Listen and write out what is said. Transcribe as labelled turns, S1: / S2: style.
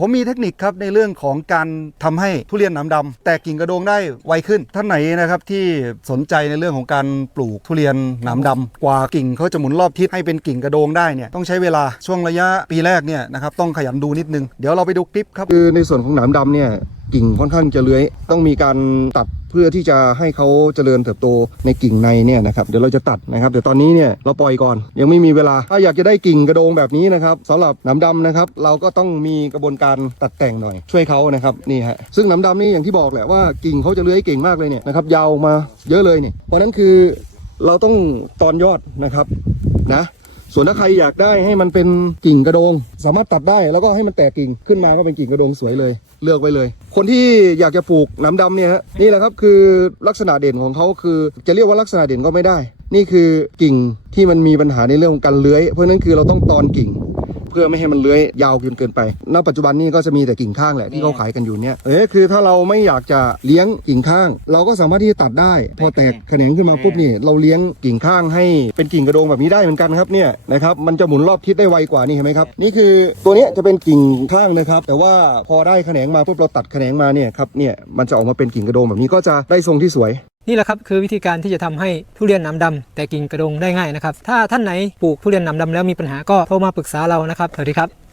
S1: ผมมีเทคนิคครับในเรื่องของการทำให้ทุเรียนหนามดำแตกกิ่งกระโดงได้ไวขึ้น ท่านไหนนะครับที่สนใจในเรื่องของการปลูกทุเรียนหนามดำกว่ากิ่งเขาจะหมุนรอบทิศให้เป็นกิ่งกระโดงได้เนี่ยต้องใช้เวลาช่วงระยะปีแรกเนี่ยนะครับต้องขยันดูนิดนึงเดี๋ยวเราไปดูคลิปครับคือในส่วนของหนามดำเนี่ย กิ่งค่อนข้างจะเลื้อย ต้องมีการตัดเพื่อที่จะให้เขาเจริญเติบโตในกิ่งในเนี่ยนะครับเดี๋ยวเราจะตัดนะครับแต่ตอนนี้เนี่ยเราปล่อยก่อน ยังไม่มีเวลา ถ้าอยากจะได้กิ่งกระโดงแบบนี้นะครับสำหรับหนามดำนะครับ เราก็ต้องมีกระบวนการตัดแต่งหน่อย ช่วยเขานะครับนี่ฮะซึ่งหนามดำนี่อย่างที่บอกแหละว่ากิ่งเขาจะเลื้อยเก่งมากเลยเนี่ยนะครับยาวมาเยอะเลยเนี่ยเพราะฉะนั้นคือเราต้องตอนยอดนะครับนะส่วนถ้าใครอยากได้ให้มันเป็นกิ่งกระโดง สามารถตัดได้แล้วก็ให้มันแตกกิ่งขึ้นมาก็เป็นกิ่งกระโดงสวยเลย เลือกไว้เลย คนที่อยากจะปลูกน้ำดำเนี่ยฮะนี่แหละครับคือลักษณะเด่นของเขาคือจะเรียกว่าลักษณะเด่นก็ไม่ได้ นี่คือกิ่งที่มันมีปัญหาในเรื่องของการเลื้อย เพราะฉะนั้นคือเราต้องตอนกิ่ง เพื่อไม่ให้มันเลื้อยยาวจนเกินไป ณ ปัจจุบันนี้ก็จะมีแต่กิ่งข้างแหละที่เขาขายกันอยู่เนี่ย เอ๊ะคือถ้าเราไม่อยากจะเลี้ยงกิ่งข้าง เราก็สามารถที่จะตัดได้ พอแตกแขนงขึ้นมาปุ๊บนี่เราเลี้ยงกิ่งข้างให้เป็นกิ่งกระโดงแบบนี้ได้เหมือนกันครับเนี่ยนะครับมันจะหมุนรอบทิศได้ไวกว่านี่เห็นไหมครับนี่คือตัวเนี้ยจะเป็นกิ่งข้างนะครับ แต่ว่าพอได้แขนงมาปุ๊บเราตัดแขนงมาเนี่ยครับเนี่ยมันจะออกมาเป็นกิ่งกระโดงแบบนี้ก็จะได้ทรงที่สวย
S2: นี่แหละครับคือวิธีการที่จะทำให้ทุเรียนหนามดำแต่กิ่งกระดงได้ง่ายนะครับ ถ้าท่านไหนปลูกทุเรียนหนามดำแล้วมีปัญหาก็โทรมาปรึกษาเรานะครับสวัสดีครับ